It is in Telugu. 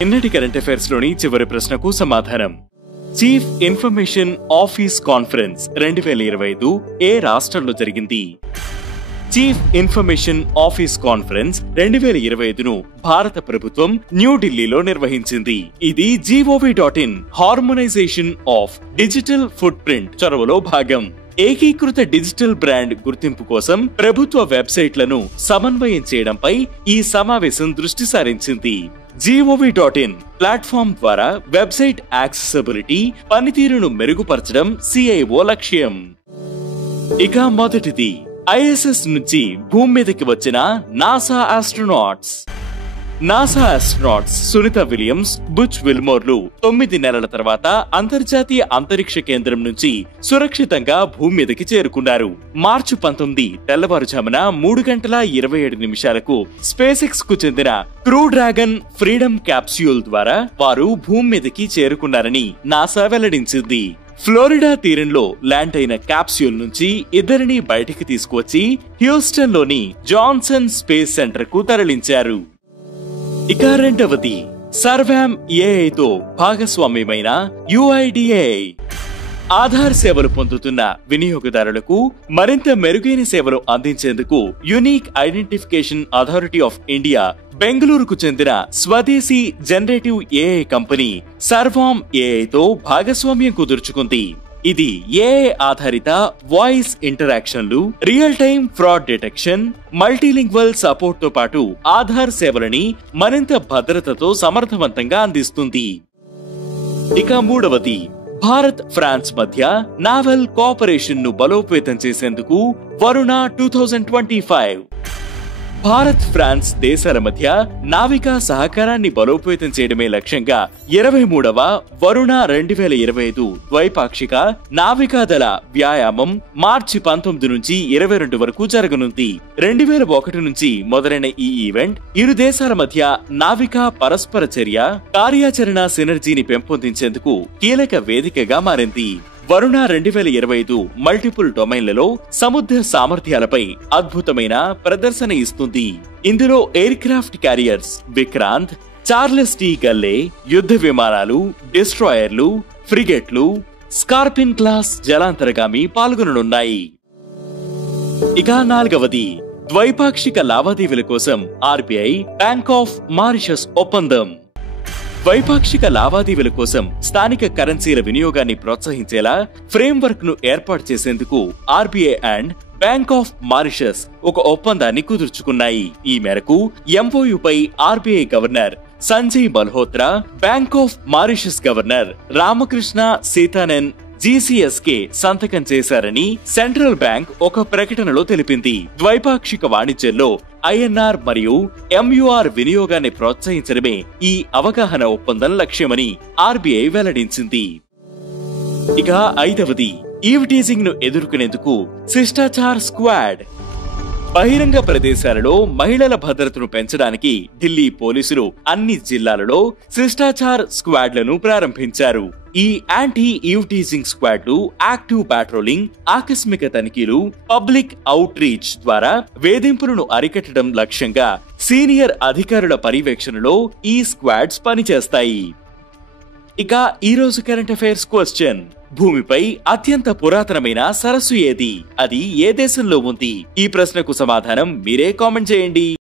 నిన్నటి కరెంట్ అఫైర్స్ లోని చివరి ప్రశ్నకు సమాధానం. చీఫ్ ఇన్ఫర్మేషన్ ఆఫీస్ కాన్ఫరెన్స్ 2025 ఏ రాష్ట్రంలో జరిగింది? చీఫ్ ఇన్ఫర్మేషన్ ఆఫీస్ కాన్ఫరెన్స్ 2025ను భారత ప్రభుత్వం న్యూఢిల్లీలో నిర్వహించింది. ఇది GOV.in harmonisation of digital footprint చొరవలో భాగం. ఏకీకృత డిజిటల్ బ్రాండ్ గుర్తింపు కోసం ప్రభుత్వ వెబ్సైట్లను సమన్వయం చేయడంపై ఈ సమావేశం దృష్టి సారించింది. GOV.in ప్లాట్ఫామ్ ద్వారా వెబ్సైట్ యాక్సెసిబిలిటీ పనితీరును మెరుగుపరచడం CIO లక్ష్యం. ఇక మొదటిది, ISS నుంచి భూమి మీదకి వచ్చిన NASA astronauts. NASA astronauts Sunita Williams, Butch విల్మోర్లు 9 నెలల తర్వాత అంతర్జాతీయ అంతరిక్ష కేంద్రం నుంచి సురక్షితంగా భూమి మీదకి చేరుకున్నారు. మార్చి 19 తెల్లవారుజామున 3:27 స్పేస్ ఎక్స్ కు చెందిన క్రూ డ్రాగన్ ఫ్రీడమ్ క్యాప్స్యూల్ ద్వారా వారు భూమి మీదకి చేరుకున్నారని నాసా వెల్లడించింది. ఫ్లోరిడా తీరంలో ల్యాండ్ అయిన క్యాప్స్యూల్ నుంచి ఇద్దరిని బయటికి తీసుకువచ్చి హ్యూస్టన్ లోని జాన్సన్ స్పేస్ సెంటర్ కు తరలించారు. ఇక రెండవది, సర్వామ్ ఏఐతో భాగస్వామ్యమైన UIDAI. ఆధార్ సేవలు పొందుతున్న వినియోగదారులకు మరింత మెరుగైన సేవలు అందించేందుకు unique identification authority of India బెంగళూరుకు చెందిన స్వదేశీ జనరేటివ్ AI కంపెనీ సర్వామ్ ఏఐతో భాగస్వామ్యం కుదుర్చుకుంది. ఇది AI ఆధారిత వాయిస్ ఇంటరాక్షన్లు, real time fraud detection, multilingual support తో పాటు ఆధార్ సేవలని మరింత భద్రతతో సమర్థవంతంగా అందిస్తుంది. ఇక మూడవది, భారత్ ఫ్రాన్స్ మధ్య నావల్ కోఆపరేషన్ ను బలోపేతం చేసేందుకు వరుణ 2025. భారత్ ఫ్రాన్స్ దేశాల మధ్య నావికా సహకారాన్ని బలోపేతం చేయడమే లక్ష్యంగా 23వ వరుణ 2025 ద్వైపాక్షిక నావికాదళ వ్యాయామం మార్చి 19 నుంచి 22 వరకు జరగనుంది. 2001 నుంచి మొదలైన ఈ ఈవెంట్ ఇరు దేశాల మధ్య నావికా పరస్పర చర్య, కార్యాచరణ సినర్జీని పెంపొందించేందుకు కీలక వేదికగా మారింది. వరుణ 2025 మల్టిపుల్ డొమైన్లలో సముద్ర సామర్థ్యాలపై అద్భుతమైన ప్రదర్శన ఇస్తుంది. ఇందులో aircraft carriers Vikrant, Charles టీ గల్లే, యుద్ధ విమానాలు, డిస్ట్రాయర్లు, ఫ్రిగెట్లు, స్కార్పిన్ క్లాస్ జలాంతర్గామి పాల్గొననున్నాయి. ఇక నాలుగవది, ద్వైపాక్షిక లావాదేవీల కోసం RBI బ్యాంక్ ఆఫ్ మారిషస్ ఒప్పందం. ద్వైపాక్షిక లావాదేవీల కోసం స్థానిక కరెన్సీల వినియోగాన్ని ప్రోత్సహించేలా ఫ్రేమ్వర్క్ ను ఏర్పాటు చేసేందుకు RBI and bank of Mauritius ఒక ఒప్పందాన్ని కుదుర్చుకున్నాయి. ఈ మేరకు MOU పై RBI governor Sanjay Malhotra, bank of Mauritius governor Ramakrishna Sithanen GCSK సంతకం చేశారని సెంట్రల్ బ్యాంక్ ఒక ప్రకటనలో తెలిపింది. ద్వైపాక్షిక వాణిజ్యంలో INR మరియు MUR వినియోగాన్ని ప్రోత్సహించడమే ఈ అవగాహన ఒప్పందం లక్ష్యమని RBI వెల్లడించింది. ఇక ఐదవది, ఈవ్ టీజింగ్ ను ఎదుర్కొనేందుకు శిష్టాచార్ స్క్వాడ్. బహిరంగ ప్రదేశాలలో మహిళల భద్రతను పెంచడానికి ఢిల్లీ పోలీసులు అన్ని జిల్లాలలో శిష్టాచార్ స్క్వాడ్లను ప్రారంభించారు. ఈ యాంటీ ఈవ్ టీజింగ్ స్క్వాడ్లు యాక్టివ్ పాట్రోలింగ్, ఆకస్మిక తనిఖీలు, పబ్లిక్ అవుట్ రీచ్ ద్వారా వేధింపులను అరికట్టడం లక్ష్యంగా సీనియర్ అధికారుల పర్యవేక్షణలో ఈ స్క్వాడ్స్ పనిచేస్తాయి. ఇక ఈ రోజు కరెంట్ అఫైర్స్ క్వశ్చన్, భూమిపై అత్యంత పురాతనమైన సరస్సు ఏది? అది ఏ దేశంలో ఉంది? ఈ ప్రశ్నకు సమాధానం మీరే కామెంట్ చేయండి.